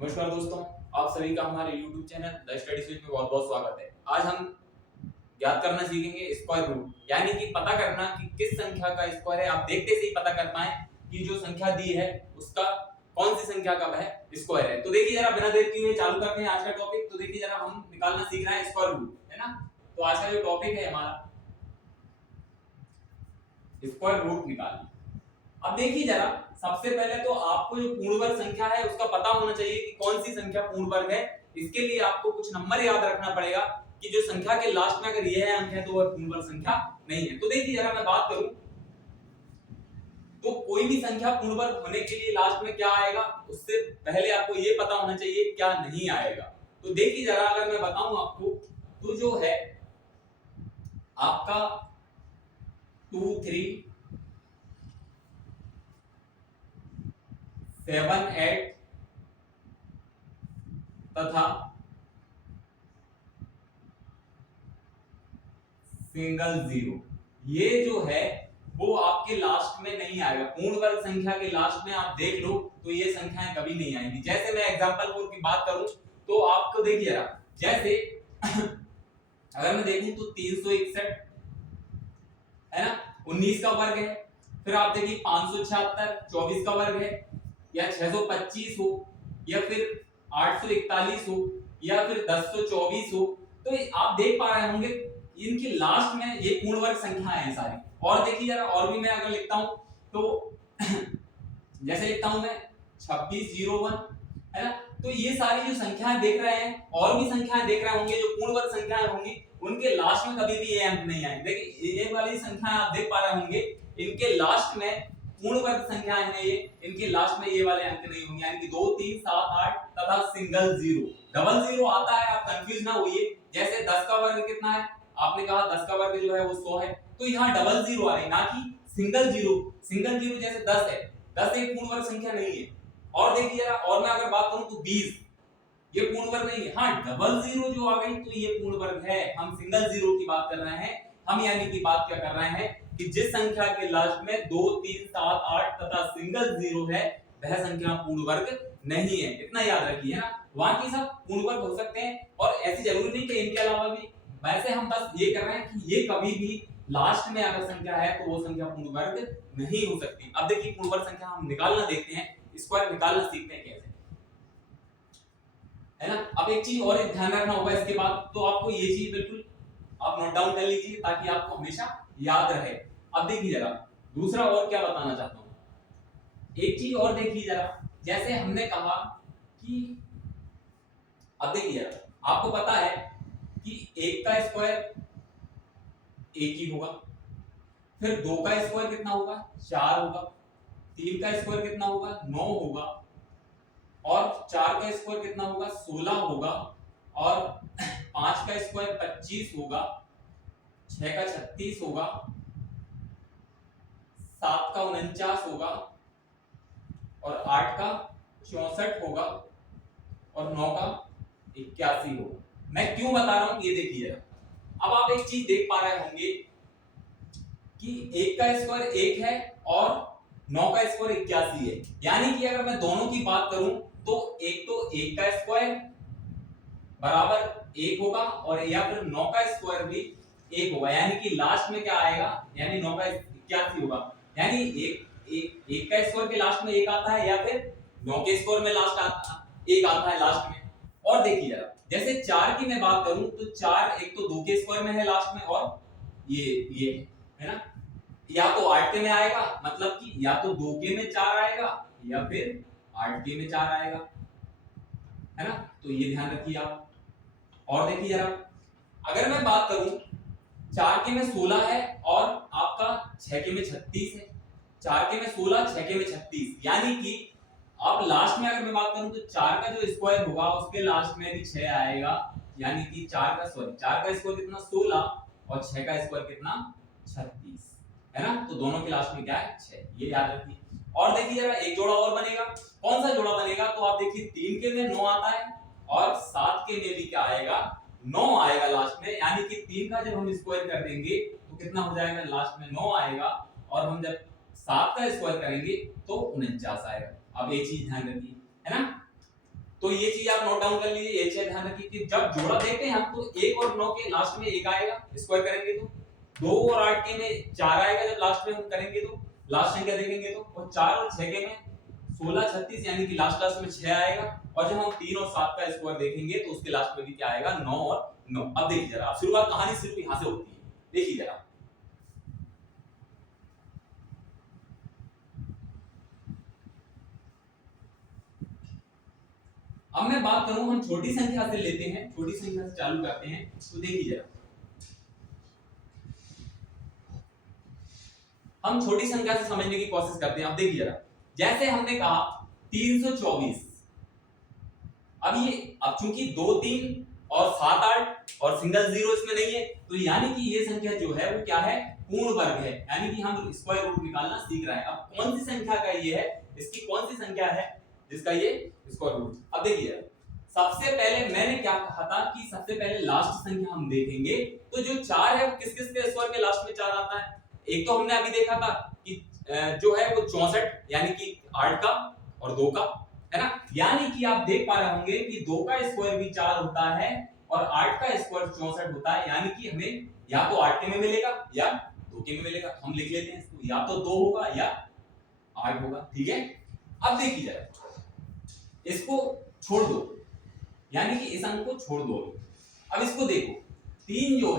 नमस्कार दोस्तों, आप सभी का हमारे YouTube channel the study switch में बहुत बहुत स्वागत है। आज हम ज्ञात करना सीखेंगे स्क्वायर रूट, यानी कि पता करना कि किस संख्या का स्क्वायर है। आप देखते से ही पता कर पाए कि जो संख्या दी है उसका कौन सी संख्या का वह स्क्वायर है। तो देखिए जरा बिना देर किए चालू करते हैं आज का टॉपिक। तो देखिए जरा हम निकालना सीख रहे हैं स्क्वायर रूट, है ना। तो आज का जो टॉपिक है हमारा स्क्वायर रूट निकालना। अब देखिए जरा सबसे पहले तो आपको जो पूर्ण वर्ग संख्या है उसका पता होना चाहिए कि कौन सी संख्या पूर्ण वर्ग है। इसके लिए आपको कुछ नंबर याद रखना पड़ेगा कि जो संख्या के लास्ट में अगर यह अंक है तो वह पूर्ण वर्ग संख्या नहीं है। तो देखिए जरा मैं बात करूं तो कोई भी संख्या पूर्ण वर्ग होने के लिए लास्ट में क्या आएगा उससे पहले आपको यह पता होना चाहिए क्या नहीं आएगा। तो देखिए जरा अगर मैं बताऊं आपको तो जो है आपका 2 3 7 8 तथा सिंगल जीरो, ये जो है वो आपके लास्ट में नहीं आएगा। पूर्ण वर्ग संख्या के लास्ट में आप देख लो तो ये संख्याएं कभी नहीं आएंगी। जैसे मैं एग्जांपल 4 की बात करूं तो आपको देखिए जरा, जैसे अगर मैं देखूं तो 361 है ना, 19 का वर्ग है। फिर आप देखिए 576 24 का वर्ग है, या 625 हो, या फिर 841 हो, या फिर 1024 हो। तो आप देख पा रहे होंगे इनके लास्ट में ये पूर्ण वर्ग संख्याएं हैं सारी। और देखिए जरा और भी मैं अगर लिखता हूं तो जैसे लिखता हूं मैं 2601, है ना। तो ये सारी जो संख्याएं देख रहे हैं और भी संख्याएं देख रहे होंगे जो पूर्ण वर्ग संख्याएं होंगी उनके लास्ट में कभी भी ये अंक नहीं आएंगे। देखिए ये वाली संख्याएं आप देख पा रहे होंगे इनके लास्ट में पूर्ण वर्ग संख्याएं हैं ये, इनके लास्ट में ये वाले अंक नहीं होंगे, यानी कि 2 3 7 8 तथा सिंगल जीरो। डबल जीरो आता है, आप कंफ्यूज ना होइए। जैसे 10 का वर्ग कितना है, आपने कहा 10 का वर्ग जो है वो 100 है, तो यहाँ डबल जीरो आ रही ना कि सिंगल जीरो। सिंगल जीरो जैसे 10 है, 10 एक पूर्ण वर्ग संख्या नहीं है। और देखिए जरा और मैं अगर बात करूं तो 20 ये पूर्ण वर्ग नहीं है। हाँ डबल जीरो जो आ गई तो ये पूर्ण वर्ग है। हम सिंगल जीरो की बात कर रहे हैं, हम यानी की बात क्या कर रहे हैं कि जिस संख्या के लास्ट में 2 3 7 8 तथा सिंगल जीरो है वह संख्या पूर्ण वर्ग नहीं है। इतना याद रखिए, है ना। बाकी सब पूर्ण वर्ग हो सकते हैं और ऐसी जरूरी नहीं कि इनके अलावा भी। वैसे हम बस ये कर रहे हैं कि ये कभी भी लास्ट में अगर संख्या है तो वो संख्या पूर्ण वर्ग नहीं हो सकती। अब देखिए पूर्ण वर्ग संख्या हम निकालना देखते हैं, स्क्वायर निकालना सीखते हैं कैसे, है ना। अब एक चीज और ध्यान रखना होगा इसके बाद, तो आपको ये चीज बिल्कुल आप नोट डाउन कर लीजिए ताकि आपको हमेशा याद रहे। अब देखिए जरा दूसरा और क्या बताना चाहता हूं, एक चीज और देखिए जरा, जैसे हमने कहा कि अब देखिए जरा आपको पता है कि एक का स्क्वायर एक ही होगा, फिर दो का स्क्वायर कितना होगा 4 होगा, तीन का स्क्वायर कितना होगा 9 होगा, और 4 का स्क्वायर कितना होगा 16 होगा, और 5 का स्क्वायर 25 होगा, 6 का 36 होगा, 7 का 49 होगा, और 8 का 64 होगा, और 9 का 81 होगा। मैं क्यों बता रहा हूं ये देखिए जरा। अब आप एक चीज देख पा रहे होंगे कि एक का स्क्वायर एक है और 9 का स्क्वायर 81 है, यानी कि अगर मैं दोनों की बात करूं तो एक का स्क्वायर बराबर एक होगा और या फिर 9 का स्क्वायर भी एक होगा, यानी कि लास्ट में क्या आएगा, यानी 9 का 81 होगा। यानी एक का स्क्वायर के लास्ट में एक आता है या फिर 9 के स्क्वायर में एक आता है लास्ट में। और देखिए जरा जैसे 4 की मैं बात करूं तो 4 एक तो 2 के स्क्वायर में है लास्ट में, और ये है ना, या तो 8 के में आएगा, मतलब कि या तो 2 के में 4 आएगा या फिर 8 के में 4 आएगा, है ना। तो ये ध्यान रखिए आप। और देखिए जरा अगर मैं बात करूं 4 के में 16 है और आपका 6 के में 36 है, 4 के में 16 6 के में 36, यानी कि आप लास्ट में अगर मैं बात करूं तो 4 का जो स्क्वायर होगा उसके लास्ट में भी 6 आएगा, यानी कि 4 का स्क्वायर कितना 16 और 6 का स्क्वायर कितना 36, है ना। तो दोनों के लास्ट में क्या है 6, ये याद रखिए। और देखिए जरा एक जोड़ा और बनेगा, कौन सा जोड़ा बनेगा, तो आप देखिए 3 के में 9 आता है और 7 के में भी क्या आएगा 9 आएगा लास्ट में, यानी कि 3 का जब हम स्क्वायर कर देंगे तो कितना हो जाएगा लास्ट में 9 आएगा, और हम जब 7 का स्क्वायर करेंगे तो 49 आएगा। अब एक चीज ध्यान रखिए, है ना। तो ये चीज आप नोट डाउन कर लीजिए, ये चीज ध्यान रखिए कि जब जोड़ा देखते हैं हम तो 1 और 9 के लास्ट में 1 आएगा, स्क्वायर करेंगे तो 2 और 8 के में 4 आएगा जब लास्ट में हम करेंगे तो लास्ट संख्या देखेंगे तो, और 4 और 6 के में 16 36 यानी कि लास्ट में 6 आएगा, और जब हम 3 और 7 का स्क्वायर देखेंगे तो उसके लास्ट में भी क्या आएगा 9 और 9। अब देखिए जरा, अब शुरुआत कहानी सिर्फ यहां से होती है, देखिए जरा अब मैं बात करूं, हम छोटी संख्या से लेते हैं, छोटी संख्या से चालू करते हैं, तो देखिए जरा हम छोटी संख्या से समझने की कोशिश करते हैं। अब देखिए जरा, जैसे हमने कहा 324, अब चूंकि 2 3 और 7 8 और सिंगल जीरो इसमें नहीं है, तो यानी कि ये संख्या जो है वो क्या है, पूर्ण वर्ग है, यानी कि हम स्क्वायर रूट निकालना सीख रहे हैं। अब कौन सी संख्या का ये है, इसकी कौन सी संख्या है जिसका ये स्क्वायर रूट। अब देखिए सबसे पहले मैंने क्या कहा था कि सबसे पहले लास्ट संख्या हम देखेंगे, तो जो 4 है वो किस किस के स्क्वायर के लास्ट में 4 आता है। एक तो हमने अभी देखा था कि जो है वो 64 यानी कि 8 का और 2 का, है ना, यानी कि आप देख पा रहे होंगे कि 2 का स्क्वायर भी 4 होता है और 8 का स्क्वायर 64 होता है, यानी कि हमें या तो 8 के में मिलेगा या 2 के में मिलेगा। हम लिख लेते हैं इसको, या तो 2 होगा या 8 होगा, ठीक है। अब देखिए जरा, इसको छोड़ दो, यानी कि इस अंक को छोड़ दो। अब इसको देखो, 3 जो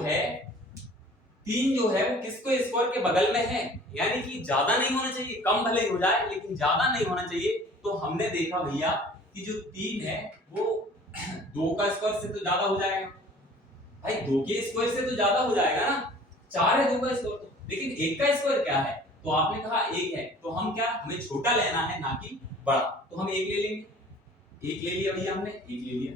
है वो किसको स्क्वायर के बगल में है, यानी कि ज्यादा नहीं होना चाहिए, कम भले ही हो जाए लेकिन ज्यादा नहीं होना चाहिए। तो हमने देखा भैया कि जो 3 है वो 2 का स्क्वायर से तो ज्यादा हो जाएगा भाई, 2 के स्क्वायर से तो ज्यादा हो जाएगा ना, 4 है 2 का स्क्वायर तो, लेकिन 1 का स्क्वायर क्या है, तो आपने कहा 1 है, तो हम क्या, हमें छोटा लेना है ना कि बड़ा, तो हम 1 ले लेंगे, 1 ले लिया भैया हमने, 1 ले लिया।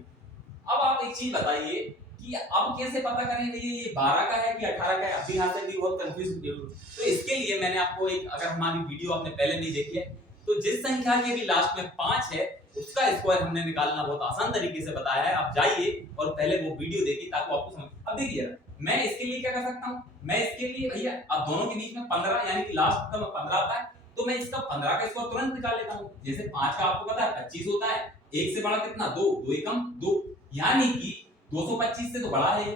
अब आप एक चीज बताइए कि अब कैसे पता करें भैया ये 12 का है कि 18 का है, अभी यहां से भी बहुत कंफ्यूज हो। तो इसके लिए मैंने आपको एक, अगर हमारी वीडियो आपने पहले नहीं देखी है, तो जिस संख्या के भी लास्ट में 5 है उसका स्क्वायर हमने निकालना बहुत आसान तरीके से बताया है। आप जाइए और पहले वो वीडियो देखिए ताकि आपको समझ। अब देखिए मैं इसके लिए क्या कर सकता हूं, मैं इसके लिए भैया अब दोनों के बीच में 15 यानी कि लास्ट का 15 आता है, तो मैं इसका 15 का स्क्वायर तुरंत निकाल लेता हूं। जैसे 5 का आपको पता है 25 होता है, 1 से बड़ा कितना 2, 2 एकम 2, यानी कि 225 से तो बड़ा है,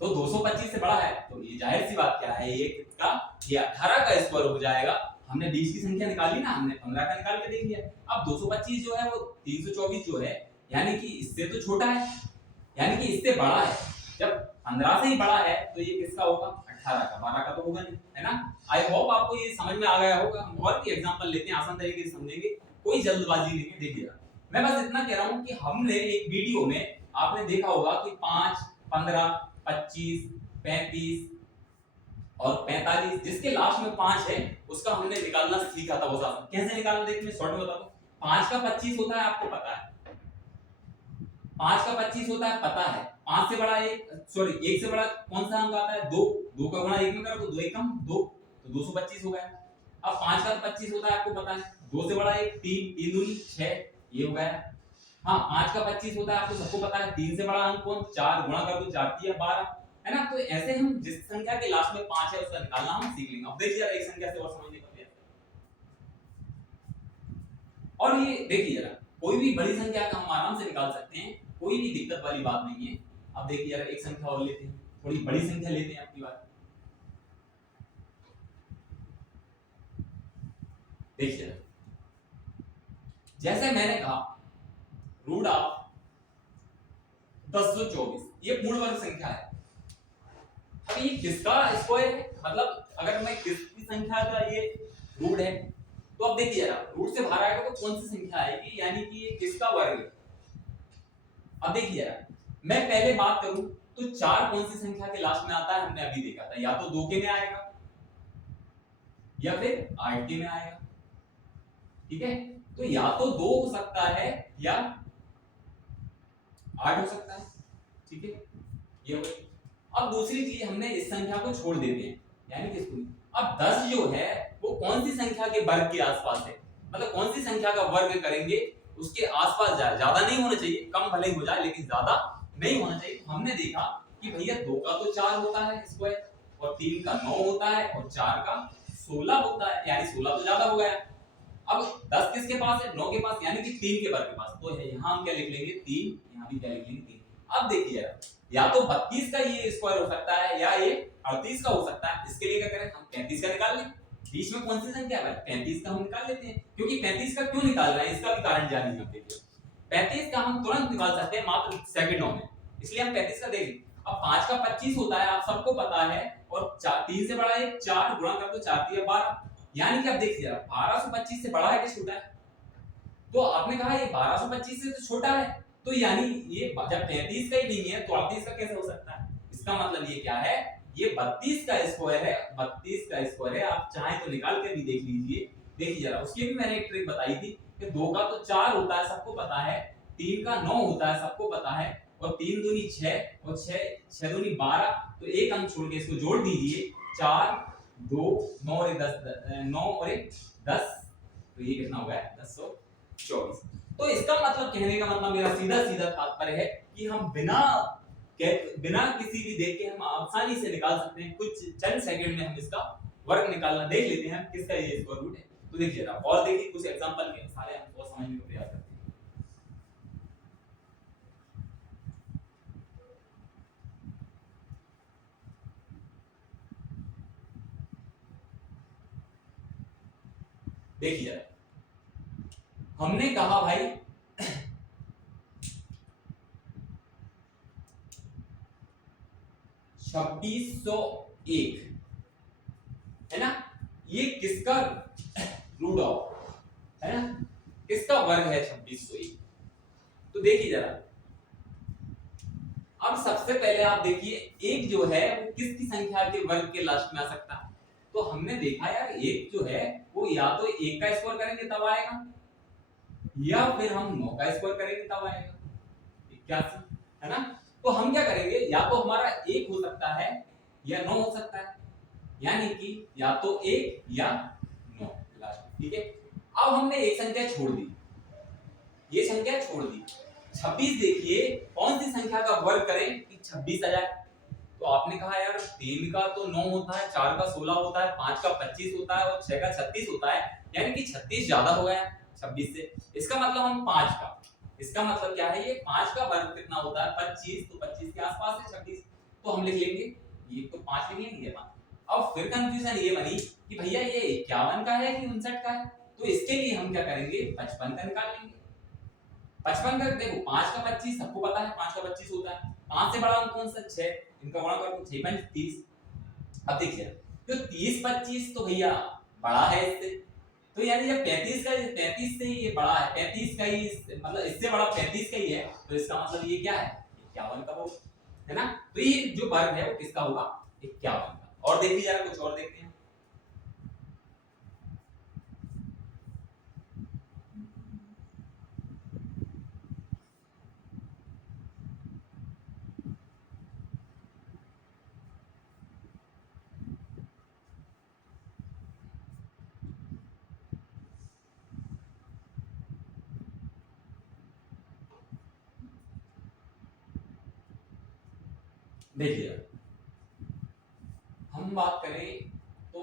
तो 225 से बड़ा है, तो ये जाहिर सी बात क्या है, ये किसका, ये 18 का स्क्वायर हो जाएगा। हमने 20 की संख्या निकाली ना, हमने 15 का निकाल के देख लिया। अब 225 जो है वो 324 जो है, यानी कि इससे तो छोटा है, यानी कि इससे बड़ा है। जब 15 से ही बड़ा है तो ये किसका होगा, 18 का, 12 का तो होगा नहीं, है ना। आई होप आपको ये समझ में आ गया होगा। हम और भी एग्जांपल लेते हैं, आसान तरीके से समझेंगे, कोई जल्दबाजी नहीं है। देखिए मैं बस इतना कह रहा हूं कि हमने एक वीडियो में आपने देखा होगा कि 5, 15, 25, 35 और 45, जिसके लास्ट में 5 है उसका हमने निकालना सीखा था। वो कैसे निकालना, देखिए मैं शॉर्ट में बता दूं। 5 का 25 होता है, आपको पता है 5 का 25 होता है, पता है। 5 से बड़ा एक से बड़ा कौन सा अंक आता है, 2, 2 का गुणा 1 में करो तो 2 एकम 2, तो 225 हो गया। अब 5 का 25 होता है, आपको पता है, 2 से बड़ा 1, 3, 3 दूनी 6, ये हो गया। हाँ 5 का 25 होता है, आपको सबको पता है, 3 से बड़ा अंक कौन, 4, गुणा कर दो 4 3 12, है ना। तो ऐसे हम जिस संख्या के लास्ट में 5 है उसका निकालना हम सीख लेंगे। अब देखिए जरा एक संख्या से और समझने का प्रयास, और ये देखिए जरा कोई भी बड़ी संख्या का हम आराम से निकाल सकते हैं, कोई भी दिक्कत वाली बात नहीं है। अब देखिए जरा एक संख्या और लेते हैं, थोड़ी बड़ी संख्या लेते हैं अपनी बात। देखिए जैसे मैंने कहा रूट ऑफ 1024 ये पूर्ण वर्ग संख्या है। अब ये किसका स्क्वायर है, मतलब अगर मैं किसकी संख्या का ये रूट है, तो अब देखिए जरा रूट से बाहर आएगा तो कौन सी संख्या आएगी, यानी कि ये किसका वर्ग है। अब देखिए जरा मैं पहले बात करूं तो 4 कौन सी संख्या के लास्ट में आता है, हमने अभी देखा था, या तो 2 के में आएगा या फिर 8 के में आएगा, ठीक है। तो या तो 2 हो सकता है या 8 हो सकता है, ठीक है, ये हो गई। अब दूसरी चीज हमने इस संख्या को छोड़ देते हैं, यानी कि इसको। अब 10 जो है वो कौन सी संख्या के वर्ग के आसपास है, मतलब कौन सी संख्या का वर्ग करेंगे उसके आसपास जाए, ज्यादा नहीं होना चाहिए, कम भले ही हो जाए लेकिन ज्यादा नहीं होना चाहिए। तो हमने देखा कि भैया 2 का तो 4 होता है स्क्वायर, और 3 का 9 होता है, और 4 का 16 होता है, यानी 16 तो ज्यादा हो गया। अब 10 किसके पास है, 9 के पास, यानी कि 3 के वर्ग के पास। तो यहाँ हम क्या लिख लेंगे 3, यहाँ भी क्या लिख लेंगे 3। अब देखिए या तो 32 का ये स्क्वायर हो सकता है या ये 38 का हो सकता है। इसके लिए क्या करें, हम 35 का निकाल लें। बीच में कौन सी संख्या है, 35 का हम निकाल लेते हैं। क्योंकि 35 का क्यों निकाल रहे हैं इसका भी कारण जानिए। हम देखिए 35 का हम तुरंत निकाल सकते हैं मात्र सेकंडों में, इसलिए हम 35 का देखेंगे। अब 5 का 25 होता है, आप सबको पता है, और 3 से बड़ा है 4, गुणा कर दो 4 3 12, यानी कि आप देखिए 1225 से बड़ा है कि छोटा है। तो आपने कहा ये 1225 से तो छोटा है, तो यानी ये जब 33 का ही नहीं है तो 38 का कैसे हो सकता है। इसका मतलब ये क्या है, ये 32 का स्क्वायर है, 32 का स्क्वायर है। आप चाहे तो निकाल के भी देख लीजिए। देखिए जरा, उसकी भी मैंने एक ट्रिक बताई थी कि 2 का तो 4 होता है सबको पता है, 3 का 9 होता है सबको पता है, और 3 दूनी 6 और 6 दूनी 12, तो एक अंक छोड़ के इसको जोड़ दीजिए, 4 2 9 और 10 9 और 10, तो ये कितना हो गया 1024। तो इसका मतलब, कहने का मतलब मेरा सीधा सीधा तात्पर्य है कि हम बिना किसी भी देख के हम आसानी से निकाल सकते हैं। कुछ चंद सेकंड में हम इसका वर्ग निकालना देख लेते हैं किसका ये स्क्वायर रूट है। तो देखिए जरा और देखिए कुछ एग्जांपल के सारे हम और समझने का प्रयास करते हैं। देखिए हमने कहा भाई 2601 है ना, ये किसका रूट ऑफ है ना, किसका वर्ग है 2601। तो देखिए जरा, अब सबसे पहले आप देखिए एक जो है वो किसकी संख्या के वर्ग के लास्ट में आ सकता है। तो हमने देखा यार एक जो है वो या तो 1 का स्क्वायर करेंगे तब आएगा, या फिर हम 9 का स्क्वायर करेंगे तब आएगा 81, है ना। तो हम क्या करेंगे, या तो हमारा 1 हो सकता है या 9 हो सकता है, यानी कि या तो 1 या 9 लास्ट, ठीक है। अब हमने एक संख्या छोड़ दी, ये संख्या छोड़ दी, 26 देखिए कौन सी संख्या का वर्ग करें कि 26 आ जाए। तो आपने कहा यार 3 का तो 9 होता है, 4 का 16 होता है, 5 का 25 होता है और 6 का 36 होता है, यानी कि 36 ज्यादा हो गया 26 से। इसका मतलब हम 5 का, इसका मतलब क्या है, ये 5 का वर्ग कितना होता है 25, तो 25 के आसपास है 26, तो हम लिख लेंगे ये तो 5 लिखेंगे 5। अब फिर कंफ्यूजन ये बनी कि भैया ये 51 का है कि 59 का है, तो इसके लिए हम क्या करेंगे 55 का निकाल लेंगे। 55 का देखो 5 का 25 सबको पता है, 5 का 25 होता है, 5 से बड़ा अंक कौन सा 6, इनका गुणा कर दो 6 5 30। अब देखिए जो 30 25 तो भैया बड़ा है इससे, तो यानी जब 35 से ये बड़ा है, 35 का ही मतलब इससे बड़ा 35 का ही है, तो इसका मतलब ये क्या है 51 का होगा, है ना। तो ये जो वर्ग है वो किसका होगा 51 का। और देखिए जरा कुछ और देखते हैं। देखिए हम बात करें तो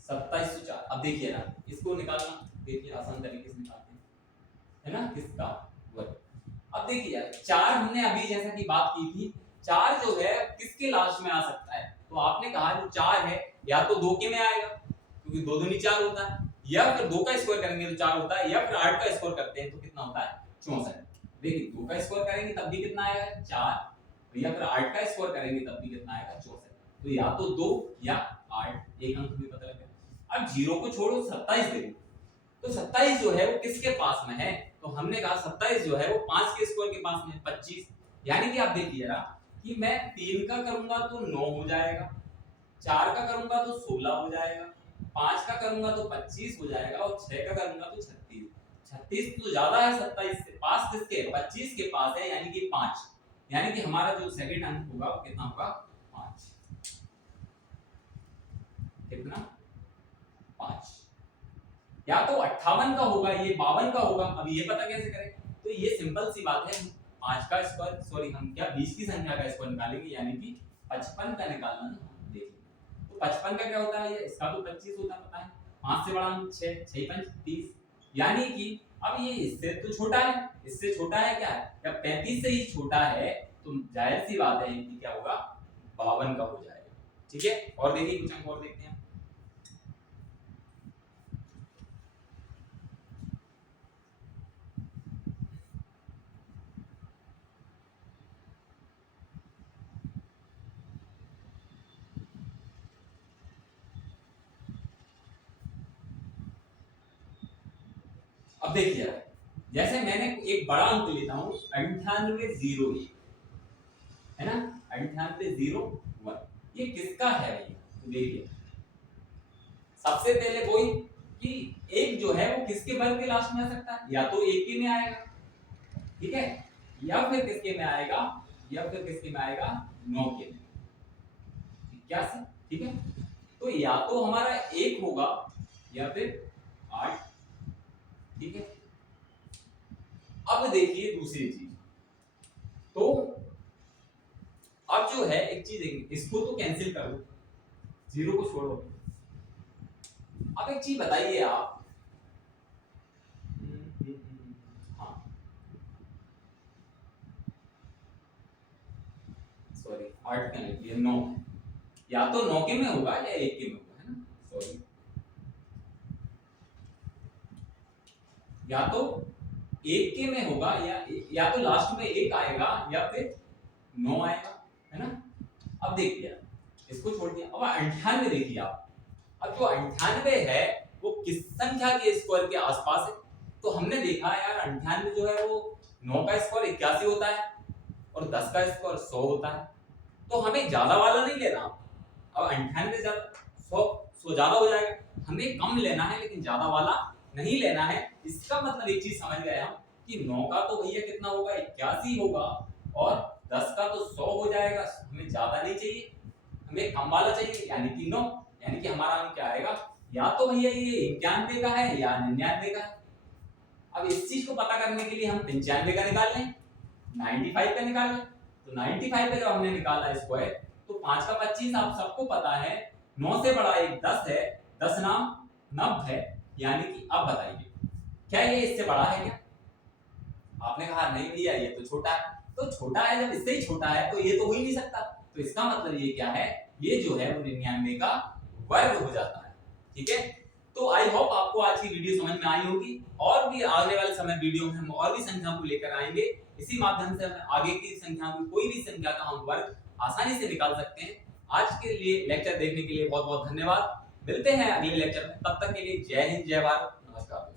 2704। अब देखिए ना इसको निकालना, देखिए आसान तरीके से निकालते हैं, है ना, किसका वर्ग। अब देखिए यार 4 हमने अभी जैसा कि बात की थी, 4 जो है किसके लास्ट में आ सकता है, तो आपने कहा जो 4 है या तो 2 के में आएगा क्योंकि 2 दूनी 4 होता है, या फिर 2 का स्क्वायर करेंगे तो 4 होता है, या फिर 8 का स्क्वायर करते हैं तो कितना होता है 64। देखिए 2 का स्क्वायर करेंगे तब भी कितना आएगा 4, या फिर 8 का स्क्वायर करेंगे तब भी कितना आएगा 64। तो या तो 2 या 8, एक अंक भी पता लग गया। अब 0 को छोड़ो 27 देखो, तो 27 जो है वो किसके पास में है, तो हमने कहा 27 जो है वो 5 के स्क्वायर के पास में है 25, यानी कि आप देखिए ना कि मैं 3 का करूंगा तो 9 हो जाएगा, 4 का करूंगा तो 16 हो जाएगा, 5 का करूंगा तो 25 हो जाएगा, और 6 का करूंगा तो 36। 36 तो ज्यादा है 27 से, पास किसके 25 के पास है, यानी कि 5, यानी कि हमारा जो सेकंड अंक होगा वो कितना होगा 5, कितना 5, या तो 58 का होगा, ये 52 का होगा। अब ये पता कैसे करें, तो ये सिंपल सी बात है, 5 का स्क्वायर, सॉरी हम क्या 20 की संख्या का स्क्वायर निकालेंगे, यानी कि 55 का निकालना ना, देखिए तो 55 का क्या होता है, ये इसका तो 25 होता है, पता है 5 से बड़ा 6, 6 5 30, यानी कि अब ये इससे तो छोटा है, इससे छोटा है क्या है, जब 35 से ही छोटा है तो जाहिर सी बात है कि क्या होगा, 52 का हो जाएगा। ठीक है, और देखिए कुछ अंक और देखते हैं। अब देखिए जैसे मैंने एक बड़ा अंक लेता हूं 9801, है ना, 9801, ये किसका है भैया, तो देखिए सबसे पहले कोई कि एक जो है वो किसके वर्ग के लास्ट में आ सकता है, या तो एक के में आएगा, ठीक है, या फिर किसके में आएगा, या फिर किसके में आएगा, 9 के में, क्या से, ठीक है, तो या तो हमारा एक होगा या फिर 8, ठीक है। अब देखिए दूसरी चीज, तो अब जो है एक चीज देखिए, इसको तो कैंसिल कर दो, 0 को छोड़ो। अब एक चीज बताइए आप, हाँ सॉरी 8 का नहीं, 9, या तो 9 के में होगा या 1 के में होगा, है ना, सॉरी, या तो 1 के में होगा या तो लास्ट में 1 आएगा या फिर 9 आएगा, है ना। अब देखिए इसको छोड़ दिया, अब 98 देखिए आप, अब जो 98 है वो किस संख्या के स्क्वायर के आसपास है, तो हमने देखा यार 98 जो है वो 9 का स्क्वायर 81 होता है और 10 का स्क्वायर 100 होता है, तो हमें ज्यादा वाला नहीं लेना। अब 98 ज्यादा 100 ज्यादा हो जाएगा, हमें कम लेना है लेकिन ज्यादा वाला नहीं लेना है। इसका मतलब एक चीज समझ गए हम कि 9 का तो भैया कितना होगा, 81 होगा, और 10 का तो 100 हो जाएगा, हमें ज्यादा नहीं चाहिए, हमें कम वाला चाहिए, यानी कि 9, यानी कि हमारा अंक क्या आएगा, या तो भैया ये 91 का है या 99 का है। अब इस चीज को पता करने के लिए हम 95 का निकाल लें, 95 का निकाल लें, तो 95 का जब हमने निकाला स्क्वायर, तो 5 का 25 आप सबको पता है, 9 से बड़ा एक 10 है, 10 नाम 9 है, यानी कि अब बताइए क्या ये इससे बड़ा है क्या, आपने कहा नहीं भैया ये तो छोटा है, तो छोटा है जब इससे ही छोटा है तो ये तो हो ही नहीं सकता, तो इसका मतलब ये क्या है, ये जो है वो 99 का वर्ग हो जाता है। ठीक है, तो आई होप आपको आज की वीडियो समझ में आई होगी, और भी आने वाले समय वीडियो में हम और भी संख्या को लेकर आएंगे, इसी माध्यम से हम आगे की संख्या को, कोई भी संख्या का हम वर्ग आसानी से निकाल सकते हैं। आज के लिए लेक्चर देखने के लिए बहुत बहुत धन्यवाद, मिलते हैं अगले लेक्चर में, तब तक के लिए जय हिंद जय भारत, नमस्कार।